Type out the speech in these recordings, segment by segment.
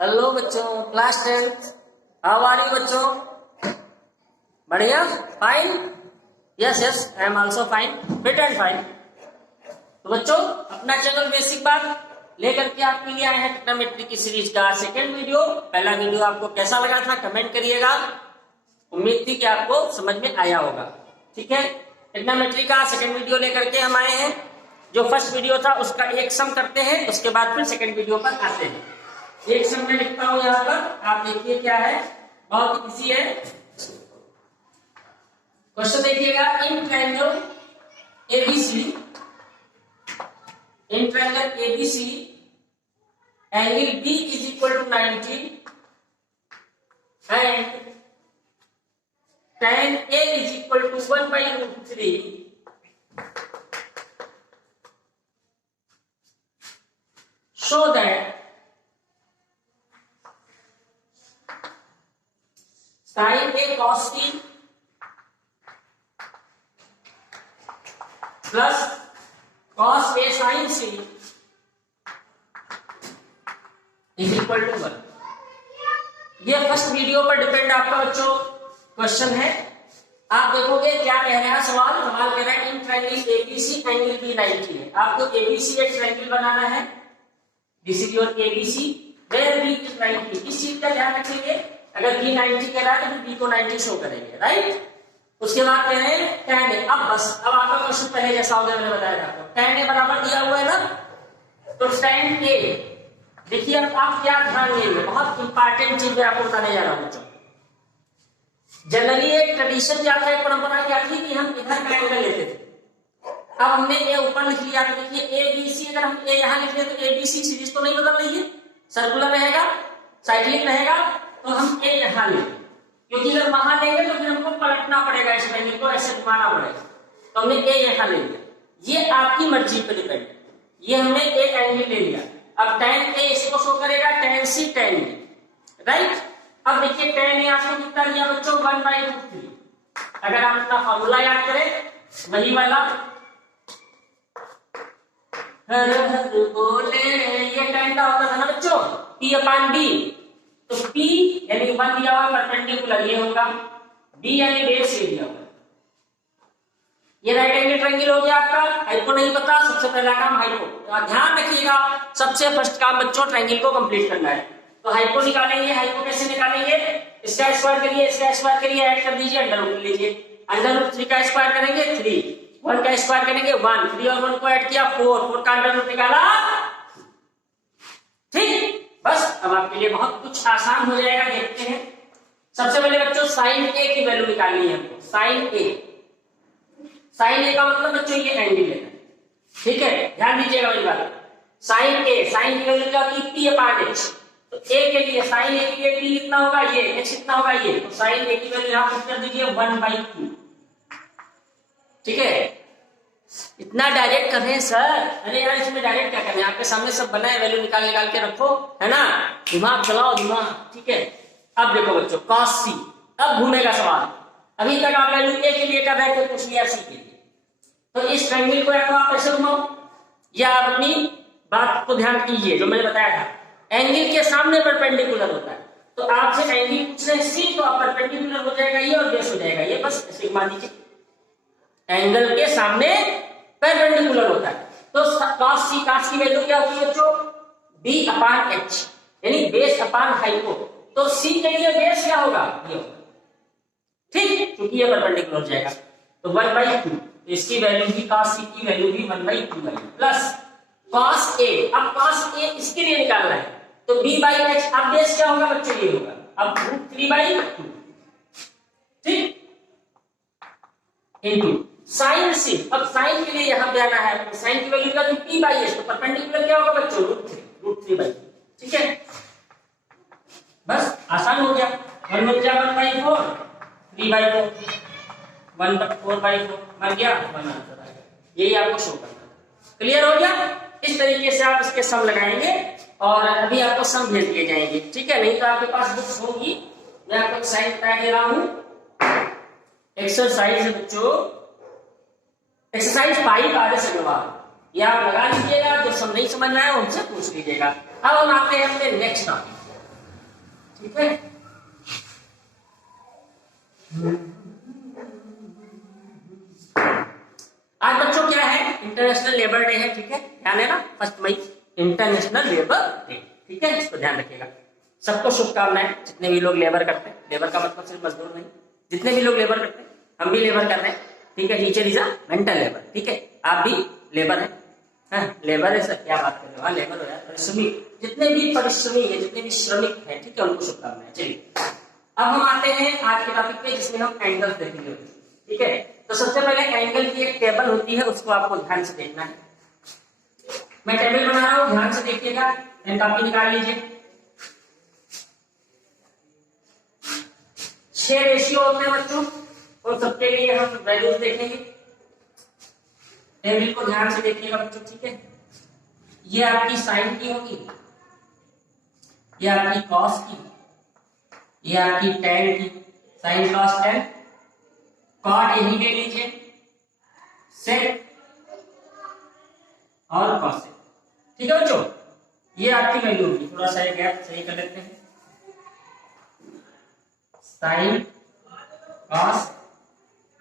Hello बच्चों, class 10th, how are you बच्चों? बढ़िया, fine, yes yes, I am also fine, fit and fine. तो बच्चों, अपना चैनल बेसिक बात लेकर के आपके लिए आए हैं ट्रिग्नोमेट्री की सीरीज का सेकंड वीडियो। पहला वीडियो आपको कैसा लगा था कमेंट करिएगा। उम्मीद थी कि आपको समझ में आया होगा। ठीक है, ट्रिग्नोमेट्री का सेकंड वीडियो लेकर के हम आए हैं। जो फर्स्ट वीडियो था उसका एक सम करते हैं, उसके बाद फिर सेकंड वीडियो पर आते हैं। एक सम में लिखता हूं यहां पर, आप देखिए क्या है, बहुत ही इजी है। क्वेश्चन देखिएगा, in triangle ABC angle B is equal to 90 and tan A is equal to 1/√3 so that sin A cos t plus cos A sin C is equal to 1। ये फर्स्ट वीडियो पर depend आपका बच्चों question है। आप देखोगे क्या कह रहा है सवाल कह रहा है in triangle ABC angle B 90 है। आपको एबीसी एक ट्रायंगल बनाना है, this is your ABC where B is 90। इस चीज का ध्यान रखेंगे, अगर बी 90 कह रहा है तो बी को 90 शो करेंगे, राइट। उसके बाद कह रहे हैं tan A। अब आपका क्वेश्चन पहले जैसा होगा मैंने बताया आपको, tan A बराबर दिया हुआ है ना, तो tan A देखिए। अब आप क्या ध्यान देंगे, बहुत इंपॉर्टेंट चीज मैं आपको बताने जा रहा हूं बच्चों। जनरली एक ट्रेडिशन क्या था, एक परंपरा क्या थी कि हम इधर का एंगल लेते थे। अब हमने ए ऊपर लिख लिया, तो देखिए ए बी सी, अगर हम ए यहां लिख लें तो ए बी सी सीरीज तो नहीं बदल रही है, सर्कुलर रहेगा, साइक्लिक रहेगा। तो हम ए यहां लेंगे, क्योंकि अगर वहां लेंगे तो फिर हमको पलटना पड़ेगा, इस एंगल को ऐसे घुमाना पड़ेगा। तो हमने ए यहां ले लिया, ये आपकी मर्जी पर डिपेंड है। ये हमने ए एंगल ले लिया। अब tan A इसको शो करेगा tan C tan B, right. अब देखिए tan A आपको कितना दिया बच्चों, 1/√3। अगर आप अपना फॉर्मूला याद करें, वही वाला हर हर बोले, ये tan का होता था ना बच्चों P/B। तो P यानी 1 दिया हुआ परपेंडिकुलर ये होगा, B यानी बेस ये दिया हुआ। ये राइट एंगल ट्रायंगल हो गया आपका। हाइपो नहीं पता, सबसे पहला काम हाइपो, ध्यान रखिएगा सबसे फर्स्ट काम बच्चों ट्रायंगल को कंप्लीट करना है। तो हाइपो निकालेंगे, हाइपो कैसे निकालेंगे, इसका स्क्वायर करिए, इसका स्क्वायर करिए, ऐड कर दीजिए, अंडर रूट लीजिए। अंडर रूट 3 का स्क्वायर करेंगे 3, 1 का स्क्वायर करेंगे 1, 3 और 1 को ऐड किया 4 का अंडर रूट निकाला। ठीक, बस अब आपके लिए बहुत कुछ आसान हो जाएगा। देखते हैं, सबसे पहले बच्चों साइन ए की वैल्यू निकालनी है हमको। साइन ए का मतलब बच्चों ये एंगल है, ठीक है, ध्यान दीजिएगा मेरी बात। साइन की वैल्यू क्या होगी, P/H। तो a के लिए साइन ए के लिए P कितना होगा, ये h कितना होगा ये, तो साइन ए की वैल्यू यहां पुट कर दीजिए 1/2। ठीक है, इतना डायरेक्ट कर रहे हैं सर, अरे यार इसमें डायरेक्ट क्या करना है, आपके सामने सब बना है, वैल्यू निकाल के रखो, है ना, दिमाग चलाओ दिमाग। ठीक है, अब देखो बच्चों cos C, अब घूमेगा सवाल। अभी तक आप वैल्यू a के लिए कर रहे थे, पूछ लिया C के लिए। तो इस ट्रायंगल को या तो आप ऐसे घुमाओ, या आप अपनी बात को ध्यान कीजिए जो मैंने बताया था, एंगल के सामने परपेंडिकुलर होता है। तो आपसे एंगल पूछ रहे हैं C, तो आप परपेंडिकुलर हो जाएगा ये और बेस हो जाएगा ये, बस ऐसे घुमा दीजिए। एंगल के सामने परपेंडिकुलर होता है। तो cos की वैल्यू क्या होती है बच्चों, B/H, यानी बेस अपान हाइपो। तो C के लिए बेस क्या होगा, ये होगा, ठीक, क्योंकि ये परपेंडिकुलर हो जाएगा। तो 1/2, इसकी वैल्यू भी cos C की वैल्यू भी 1/2 है, प्लस cos A। अब cos A इसके लिए निकालना है, तो B/H। अब बेस क्या होगा बच्चों, ये होगा, अब √3/2, ठीक, इनटू sin C। अब sin के लिए यहां पे आना है, तो sin की वैल्यू क्या थी, P/S, तो परपेंडिकुलर क्या होगा बच्चों, √3/2। ठीक है, बस आसान हो गया। 1 बन गया 1/4, 3/4, 1/4/4 बन गया, 1 आंसर आ गया। यही आपको शो करना है। क्लियर हो गया, इस तरीके से आप इसके सम लगाएंगे और अभी आपको सम भेज दिए जाएंगे। ठीक है, नहीं तो आपके पास बुक्स होगी, मैं आपको साइन बता दे रहा हूं। एक्सरसाइज है बच्चों, एक्सरसाइज 5 आदर्श अग्रवाल, ये आप लगा लीजिएगा, जो सब नहीं समझ में आए उनसे पूछ लीजिएगा। अब हम आते हैं अपने नेक्स्ट टॉपिक, ठीक है। आज बच्चों क्या है, इंटरनेशनल लेबर डे है, ठीक है, ध्यान है ना, 1 मई इंटरनेशनल लेबर डे, ठीक है, इसको ध्यान रखिएगा। सबको शुभकामनाएं, जितने भी लोग लेबर करते हैं, लेबर का मतलब सिर्फ मजदूर नहीं, जितने भी लोग लेबर करते हैं, हम भी लेबर कर रहे हैं, ठीक है। Teacher is a mental labour, ठीक है, आप भी लेबर है, लेबर है सर, क्या बात कर रहे हो, हाँ लेबर हो यार, परिश्रमी, जितने भी परिश्रमी है, जितने भी श्रमिक है, ठीक है, उनको शुभकामनाएं। चलिए अब हम आते हैं आज के टॉपिक पे, जिसमें हम एंगल्स देखेंगे, ठीक है। तो सबसे पहले एंगल की एक टेबल होती है, उसको आपको ध्यान से देखना है। मैं टेबल बना रहा हूं, ध्यान से देखिएगा, पेन कॉपी निकाल लीजिए। 6 रेशियो होते हैं बच्चों, और सबके लिए हम वैल्यूज देखेंगे। टेबल को ध्यान से देखिएगा बच्चों, ठीक है। ये आपकी साइन की होगी, ये आपकी कॉस की, ये आपकी टैन की, साइन कॉस टैन, कॉट यही ले लीजिए, सेक और कॉसेक, ठीक है बच्चों। ये आपकी वैल्यू होगी, थोड़ा सा गैप सही कर लेते हैं, साइन कॉस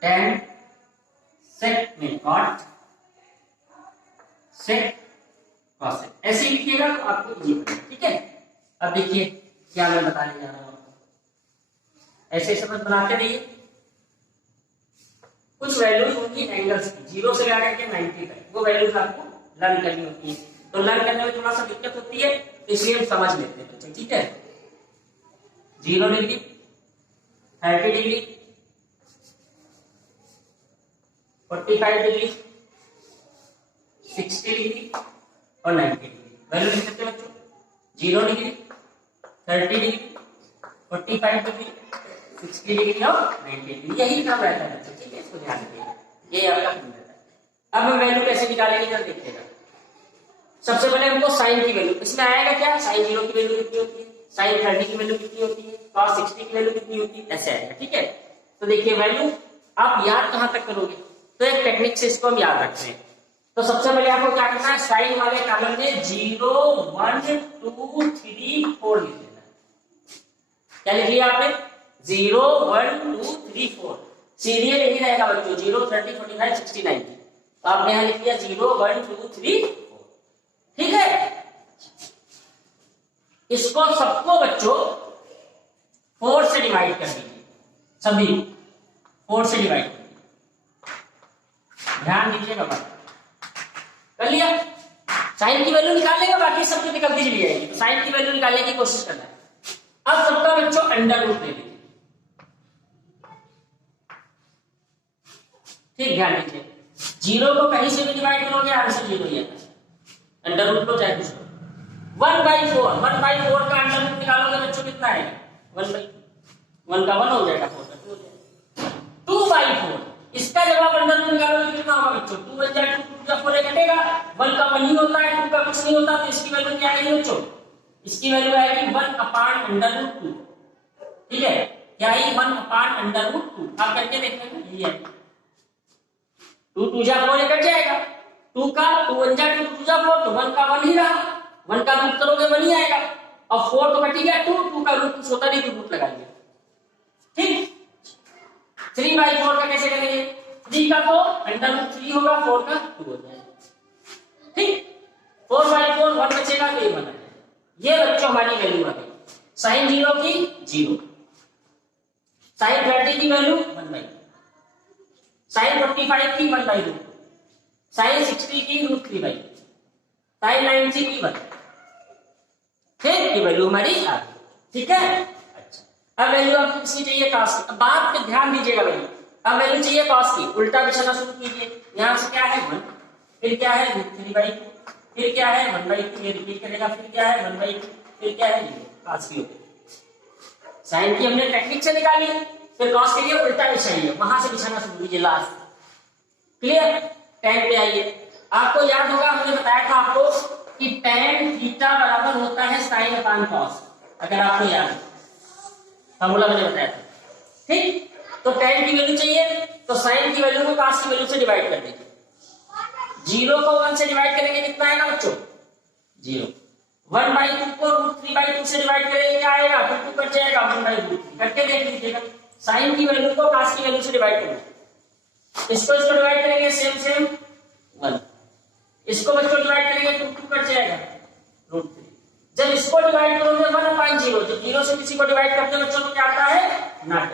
टैन सेक में कॉट सेक कॉसेक, ऐसे ही लिखिएगा तो आपको इजी पड़ेगा, ठीक है। अब देखिए क्या मैं बताने जा रहा हूं आपको, ऐसे समझ बनाते रहिए। कुछ वैल्यूज होंगी एंगल्स की, 0 से लेकर के 90 तक, वो वैल्यूज आपको लर्न करनी होती है। तो लर्न करने में थोड़ा सा दिक्कत होती है, इसलिए हम समझ लेते हैं बच्चों, ठीक है। 0 डिग्री, 30 डिग्री, 45 डिग्री, 60 डिग्री और 90 डिग्री वैल्यू लिख सकते हैं बच्चों। 0 डिग्री, 30 डिग्री, 45 डिग्री, 60 डिग्री और 90 डिग्री, यही क्रम रहता है बच्चों, ठीक है, इसको ध्यान रखिएगा, ये आपका क्रम रहता है। अब हम वैल्यू कैसे निकालेंगे जरा देखिएगा। सबसे पहले हमको साइन की वैल्यू, इसमें आएगा क्या, साइन 0 की वैल्यू कितनी होती है, साइन 30 की वैल्यू कितनी होती है, cos 60 की वैल्यू कितनी होती है, ऐसे आएगा, ठीक है। तो देखिए वैल्यू आप याद कहां तक करोगे, तो एक टेक्निक से इसको हम याद रखते हैं। तो सबसे पहले आपको क्या करना है, साइन वाले कॉलम में 0 1 2 3 4 लिख देना है। क्या लिख लिया आपने, 0 1 2 3 4, सीरियल यही रहेगा बच्चों, 0 30 45 60 90, तो आपने यहां लिख लिया 0 1 2 3 4, ठीक है। इसको सबको बच्चों 4 से डिवाइड कर दीजिए, सभी 4 से डिवाइड कर दीजिए, ध्यान दीजिएगा बात, कर लिया। साइन की वैल्यू निकालने का, बाकी सब तो निकलती चली जाएगी, तो साइन की वैल्यू निकालने की कोशिश करना है। अब सबका बच्चों अंडर रूट ले लीजिए, ठीक, ध्यान दीजिए। 0 को कहीं से भी डिवाइड करोगे आंसर 0 ही आता है, अंडर रूट लो चाहे कुछ लो। 1/4 का अंडर रूट निकालोगे बच्चों कितना है, 1 का 1 हो जाएगा, 4 का 2 हो जाएगा। 2/4, इसका जब आप अंडर रूट निकालोगे कितना होगा बच्चों, 2 बन जाएगा, 2 का 4 कटेगा, 1 का 1 ही होता है, 2 का कुछ नहीं होता, तो इसकी वैल्यू क्या आएगी बच्चों, इसकी वैल्यू आएगी 1/√2, ठीक है, क्या है 1/√2, आप करके देखेंगे यही है। 2 2 जा 4 कट जाएगा, 2 का 2 1 जा 2 2 जा 4, तो 1 का 1 ही रहा, 1 का रूट करोगे 1 ही आएगा, और 4 तो कट गया, 2 का रूट कुछ होता नहीं, तो रूट लगाएंगे, ठीक। 3/4 का कैसे करेंगे, 3 का तो √3 होगा, 4 का 2 हो जाएगा, ठीक। 4/4 1 बचेगा तो ये 1 आ जाएगा। ये बच्चों हमारी वैल्यू आ गई, साइन 0 की 0, साइन 30 की वैल्यू 1/2, साइन 45 की 1/2, साइन 60 की √3/2, साइन 90 की 1, ठीक, ये वैल्यू हमारी आ गई, ठीक है। अच्छा, अब वैल्यू आपको किसकी चाहिए, कॉस की। अब बात पे ध्यान दीजिएगा वैल्यू, अब वैल्यू चाहिए कॉस की, उल्टा बिछाना शुरू कीजिए। यहां से क्या है 1, फिर क्या है √3/2, फिर क्या है 1/2, ये रिपीट करेगा, फिर क्या है 1/2, फिर क्या है 0, कॉस की होगी। साइन की हमने टेक्निक से निकाली, फिर कॉस के लिए उल्टा बिछाइए, वहां से बिछाना शुरू कीजिए लास्ट, क्लियर। tan पे आइए, आपको याद होगा हमने बताया था आपको कि tan थीटा बराबर होता है sin अपान cos, अगर आपको याद है, फॉर्मूला मैंने बताया था, ठीक। तो tan की वैल्यू चाहिए, तो sin की वैल्यू को cos की वैल्यू से डिवाइड कर देंगे। 0 को 1 से डिवाइड करेंगे कितना आएगा बच्चों? 0। 1/2 को √3/2 से डिवाइड करेंगे क्या आएगा? 2 कट जाएगा, 1/√3 करके देख लीजिएगा। sin की वैल्यू को cos की वैल्यू से डिवाइड करना, इसको डिवाइड करेंगे सेम 1, इसको बच्चों डिवाइड करेंगे तो 2 कट जाएगा, √3। जब इसको डिवाइड करोगे 1/0, जब 0 से किसी को डिवाइड करते हैं बच्चों तो क्या आता है? नाट।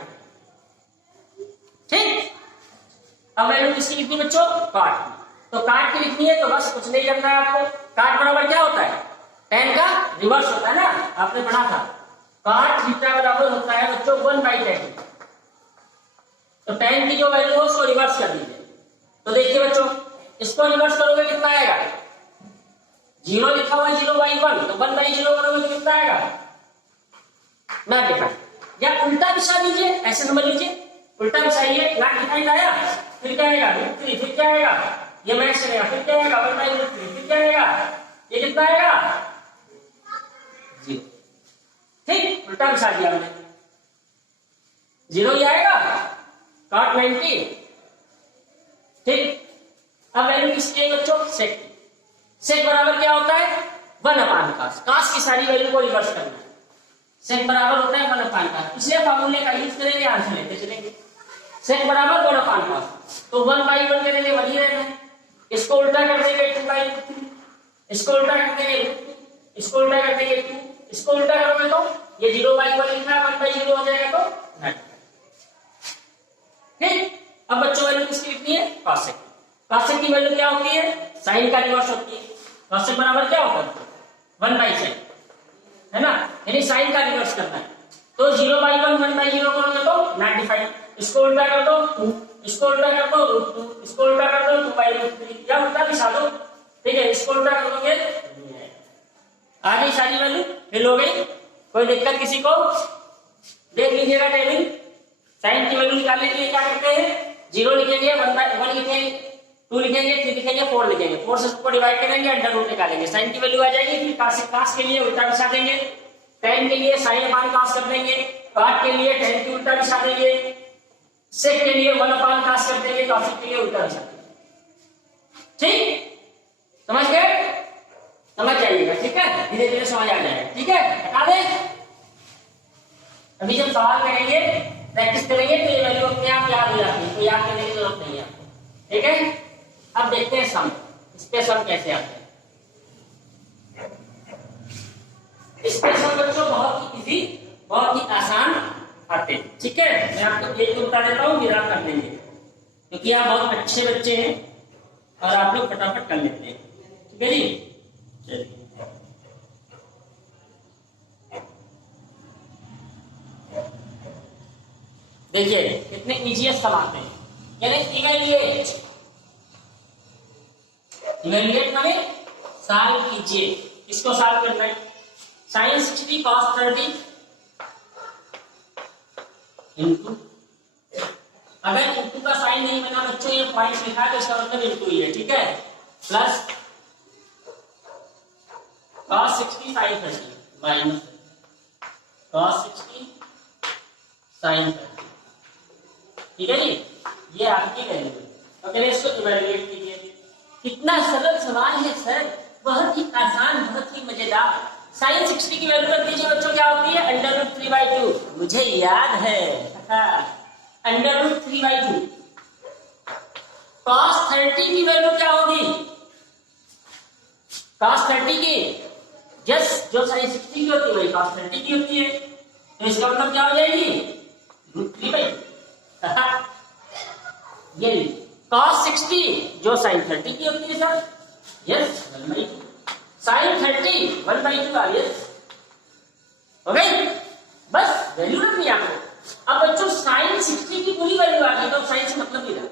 ठीक, अब वैल्यू किसकी लिखनी बच्चों? काट। तो काट की लिखनी है तो बस कुछ नहीं करना है आपको। काट बराबर क्या होता है? tan का रिवर्स होता है ना, आपने पढ़ा था। काट थीटा बराबर होता है बच्चों 1/tan। तो tan की जो वैल्यू है उसको रिवर्स कर दीजिए। तो देखिए बच्चों, इसको रिवर्स करोगे कितना आएगा? 0 लिखा हुआ है 0/1, तो 1/0 करोगे तो कितना आएगा? मैग्नीफाइड। या उल्टा दिशा दीजिए, ऐसे समझ लीजिए, उल्टा दिशाइए, मैग्नीफाइड आया, फिर क्या आएगा? √3, फिर क्या आएगा? ये मैक्स रहेगा, फिर क्या आएगा? 1/√3, फिर क्या आएगा? ये कितना आएगा? 0। ठीक, उल्टा दिशा दिया हमने, 0 ही आएगा, cot 90। ठीक, अब वैल्यू किसकी है बच्चों? सेक। सेक बराबर क्या होता है? 1/cos। cos की सारी वैल्यू को रिवर्स करना है। सेक बराबर होता है 1/cos। पिछले फार्मूले का यूज करेंगे, आंसर लेते चलेंगे। सेक बराबर 1/cos, तो 1/1 करेंगे, वही रहना है। इसको उल्टा कर देंगे 2/√3, इसको उल्टा कर देंगे √2, इसको उल्टा कर देंगे 2, इसको उल्टा करोगे तो ये 0/1 लिखा है 1/0 हो जाएगा, तो नहीं। ठीक, अब बच्चों वैल्यू किसकी लिखनी है? cosec। cosec की वैल्यू क्या होती है? sin का रिवर्स होती है। cosec बराबर क्या होता है? 1/sin, है ना, यानी sin का रिवर्स करना है। तो 0/1 1/0 करोगे तो 95, इसको उल्टा कर दो 2, इसको उल्टा कर दो √2, इसको उल्टा कर दो 2/√3, या उल्टा दिशा दो। ठीक है, इसको उल्टा कर दोगे, आ गई सारी वैल्यू, फिल हो गई। कोई दिक्कत किसी को? देख लीजिएगा टेबल। sin की वैल्यू निकालने के लिए क्या करते हैं? 0 लिखेंगे, 1/1 लिखेंगे, 2 लिखेंगे, 3 लिखेंगे, 4 लिखेंगे, 4 से को डिवाइड करेंगे, √2 निकालेंगे, sin की वैल्यू आ जाएगी। फिर cos के लिए उल्टा दिशा देंगे, tan के लिए sin/cos कर देंगे, cot के लिए tan की उल्टा दिशा देंगे, sec के लिए 1/cos कर देंगे, cosec के लिए उल्टा दिशा देंगे। ठीक, समझ गए? समझ जाइएगा, ठीक है, धीरे धीरे समझ आ जाएगा। ठीक है, हटा दें। अभी जब सवाल करेंगे, प्रैक्टिस करेंगे तो ये वैल्यू अपने आप याद हो जाती है, तो याद करने की जरूरत नहीं है आपको। ठीक है, अब देखते हैं सम। इस पे सम कैसे आते हैं? इस पे सम बच्चों बहुत ही इजी, बहुत ही आसान आते हैं। ठीक है, मैं आपको एक तो बता देता हूँ, फिर आप कर लेंगे, क्योंकि आप बहुत अच्छे बच्चे हैं और आप लोग फटाफट कर लेते हैं। ठीक है जी, चलिए। देखिए कितने इजीएस्ट सम आते हैं, यानी इवेल्युएट माने सॉल्व कीजिए। इसको सॉल्व करना है। sin 60 cos 30 इनटू, अगर इनटू का साइन नहीं बना बच्चों, ये पॉइंट लिखा है तो इसका मतलब इनटू ही है। ठीक है, plus cos 60 sin 30 minus cos 60 sin 30। ठीक है जी, ये आपकी वैल्यू है। तो पहले इसको इवैल्यूएट कीजिए। कितना सरल सवाल है सर, बहुत ही आसान, बहुत ही मजेदार। sin 60 की वैल्यू रख दीजिए बच्चों, क्या होती है? √3/2, मुझे याद है, √3/2। cos 30 की वैल्यू क्या होगी? cos 30 की, यस, जो sin 60 की होती है वही cos 30 की होती है, तो इसका मतलब क्या हो जाएगी? √3/2। ये cos 60 जो sin 30 की होती है सर, यस, 1/2, sin 30 1/2 आ गया, हो गई, बस वैल्यू रखनी है आपको। अब बच्चों sin 60 की पूरी वैल्यू आ गई तो sin से मतलब नहीं रहा,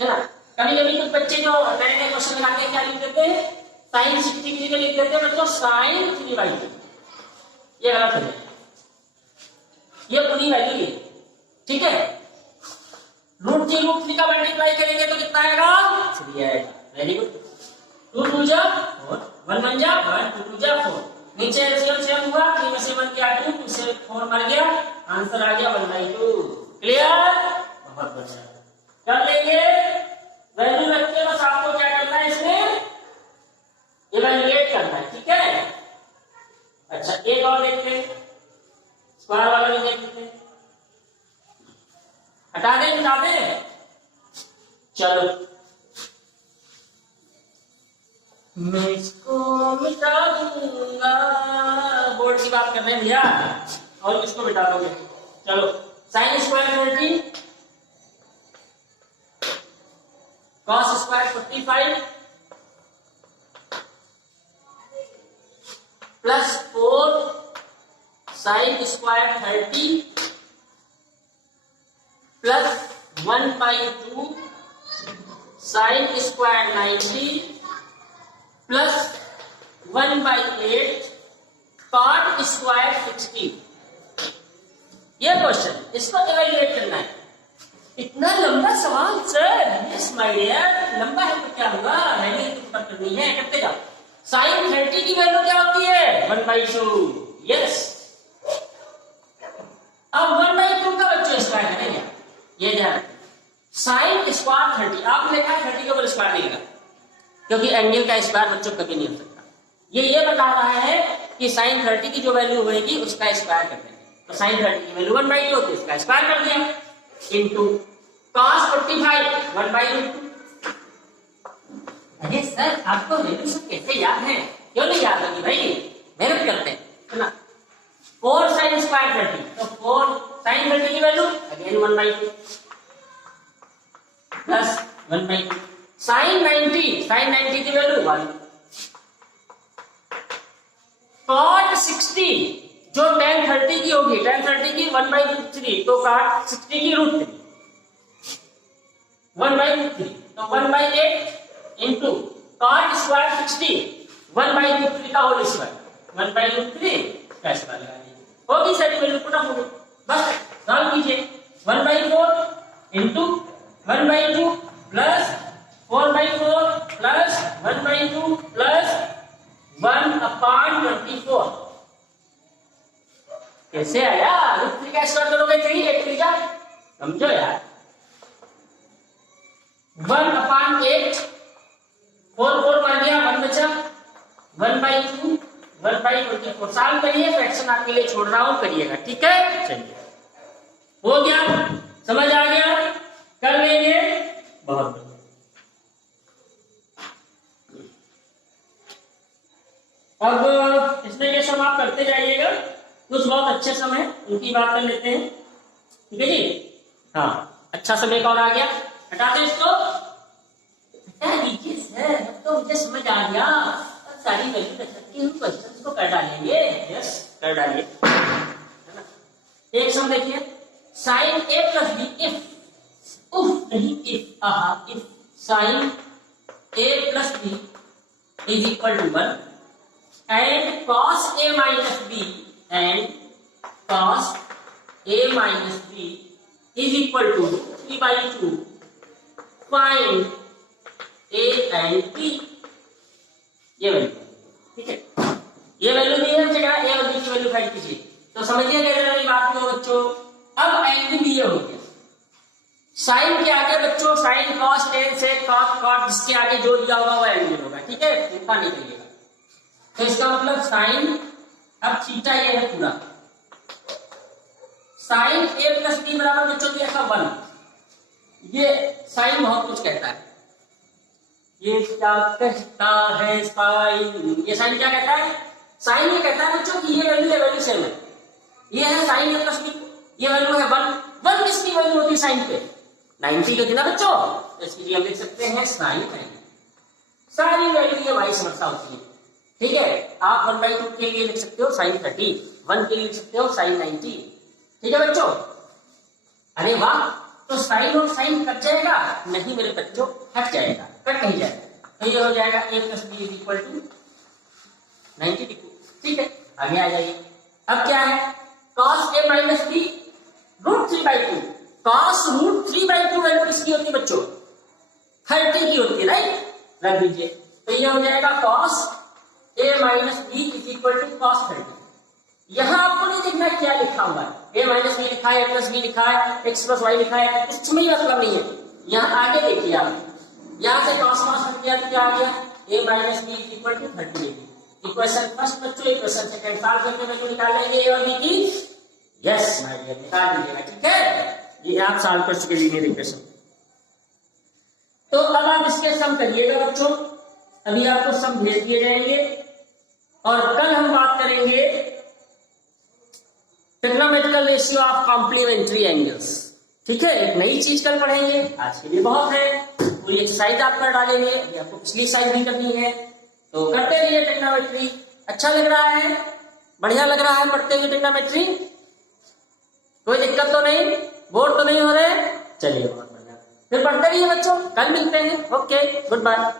है ना। कभी कभी कुछ बच्चे जो नए नए क्वेश्चन लगाते हैं क्या लिख देते हैं? sin 60 की जगह लिख देते हैं बच्चों sin 3/2, ये गलत है, ये पूरी वैल्यू ली। ठीक है, √3 का मल्टीप्लाई करेंगे तो कितना आएगा? 3 आएगा। Very good. 2 2 जा 4, 1 1 जा 1, 2 2 जा 4, नीचे एलसीएम सेम हुआ, 3 में से 1 गया 2, 2 से 4 मर गया, आंसर आ गया 1/2। क्लियर? बहुत बढ़िया कर लेंगे। वैल्यू रख के बस आपको क्या करना है, इसमें इवैल्यूएट करना है, ठीक है। अच्छा एक और देखते हैं, स्क्वायर वाला भी देख लेते हैं। हटा दें, मिटा दें, चलो मैं इसको मिटा दूंगा। बोर्ड की बात कर रहे हैं भैया, और इसको मिटा दोगे। चलो sine square 30, cos square 45 plus 4 sine square 30 plus 1/2 sine square 90 plus 1/8 cot square 60। ये क्वेश्चन, इसको इवैल्यूएट करना है। इतना लंबा सवाल सर? यस माय डियर, लंबा है तो क्या होगा, वैल्यू तो पता करनी है, करते जाओ। साइन 30 की वैल्यू क्या होती है, 1/2। यस, अब 1/2 का बच्चों स्क्वायर करेंगे, ये ध्यान रखें। साइन स्क्वायर 30, आपने लिखा है 30 के ऊपर स्क्वायर नहीं लगा, क्योंकि एंगल का स्क्वायर बच्चों कभी नहीं हो सकता। ये बता रहा है कि साइन 30 की जो वैल्यू होगी उसका स्क्वायर कर देंगे। तो साइन 30 की वैल्यू 1/2 होती है, उसका स्क्वायर कर दिया, इनटू cos 45 1/2। अरे सर आपको वैल्यू सब कैसे याद है? क्यों नहीं याद होगी भाई, मेहनत करते हैं ना। 4 साइन स्क्वायर 30, तो 4 साइन 30 की वैल्यू अगेन 1/2 प्लस 1/2 साइन 90 की वैल्यू 1, कॉट 60 जो tan 30 की होगी, tan 30 की 1/3, तो कॉट 60 की √3 1/3, तो 1/8 इंटू कॉट स्क्वायर 60 1/3 का होल स्क्वायर 1/3 का स्क्वायर लगा दीजिए, होगी सारी वैल्यू पुट अप होगी। बस सॉल्व कीजिए, 1/4 इंटू 1/2 प्लस 4/4 प्लस 1/2 प्लस 1/24। कैसे आया? √3 का स्क्वायर करोगे 3 8 3 जा, समझो यार। 1/8 4 मार दिया, 1 बचा, 1/2 1/24। सॉल्व करिए, फ्रैक्शन आपके लिए छोड़ रहा हूं, करिएगा, ठीक है। चलिए हो गया, समझ आ गया, कर लेंगे, बहुत बढ़िया। अब इसमें ये सब आप करते जाइएगा, कुछ बहुत अच्छे समय उनकी बात कर लेते हैं, ठीक है जी। हाँ अच्छा समय एक और आ गया, हटाते इसको, हटा दीजिए सर, अब तो मुझे समझ आ गया, अब सारी वैल्यू रख सकती हूँ, क्वेश्चन को कर डालेंगे। यस कर डालिए, एक सम देखिए, sine a plus B if sine a plus B is equal to 1 and cos a minus b is equal to 3/2, find a and b। ये वैल्यू, ठीक है, ये वैल्यू दी है, जगह a और b की वैल्यू फाइंड कीजिए। तो समझिए कैसे वाली बात को बच्चों। अब एंगल भी ये हो गया, साइन के आगे बच्चों sign cos tan sec cot जिसके आगे जो दिया होगा वो एंगल होगा, ठीक है, चिंता नहीं करिएगा। तो इसका मतलब साइन, अब थीटा ये है पूरा, साइन a प्लस बी बराबर बच्चों दिया था 1। ये साइन बहुत कुछ कहता है, ये क्या कहता है साइन, ये साइन क्या कहता है, साइन ये कहता है बच्चों कि ये वैल्यू सेम है, ये है साइन a प्लस बी, ये वैल्यू है 1 किसकी वैल्यू होती है साइन पे, 90 की होती है ना बच्चों, तो इसकी लिए हम लिख सकते हैं साइन 90। सारी वैल्यू ये वाई समझता होती है, ठीक है। आप 1/2 के लिए लिख सकते हो साइन 30, 1 के लिए लिख सकते हो साइन 90, ठीक है बच्चों। अरे वाह, तो साइन और साइन कट जाएगा? नहीं मेरे बच्चों, हट जाएगा, कट नहीं जाएगा, तो ये हो जाएगा a plus B is equal to 90 degree, ठीक है। आगे आ जाइए, अब क्या है, cos a minus B √3/2, cos √3/2 value किसकी होती है बच्चों, 30 की होती है, राइट, रख दीजिए। तो ये हो जाएगा cos a minus B is equal to cos 30। यहां आपको नहीं देखना क्या लिखा हुआ है, ए माइनस बी लिखा है, ए प्लस बी लिखा है, एक्स प्लस वाई लिखा है, कुछ में मतलब नहीं है। यहाँ आगे देखिए आप, यहाँ से क्रॉस कर दिया तो क्या आ गया, A minus B equal to 30 degree. Equation first बच्चों, इक्वेशन सेकंड सॉल्व करके वैल्यू निकालेंगे ए और बी की। यस माय डियर, निकाल लीजिएगा, ठीक है। ये आप सॉल्व कर चुके लीनियर इक्वेशन। तो अब आप इसके सम करिएगा बच्चों, अभी आपको सम भेज दिए जाएंगे और कल हम बात करेंगे trigonometrical ratio of complementary angles. ठीक है, एक नई चीज कल पढ़ेंगे, आज के लिए बहुत है। पूरी एक्सरसाइज आप कर डालेंगे, अभी आपको पिछली एक्सरसाइज भी करनी है, तो करते रहिए ट्रिग्नोमेट्री। अच्छा लग रहा है, बढ़िया लग रहा है पढ़ते हुए ट्रिग्नोमेट्री, कोई दिक्कत तो नहीं, बोर तो नहीं हो रहे? चलिए बहुत बढ़िया, फिर पढ़ते रहिए बच्चों, कल मिलते हैं। Okay, good bye.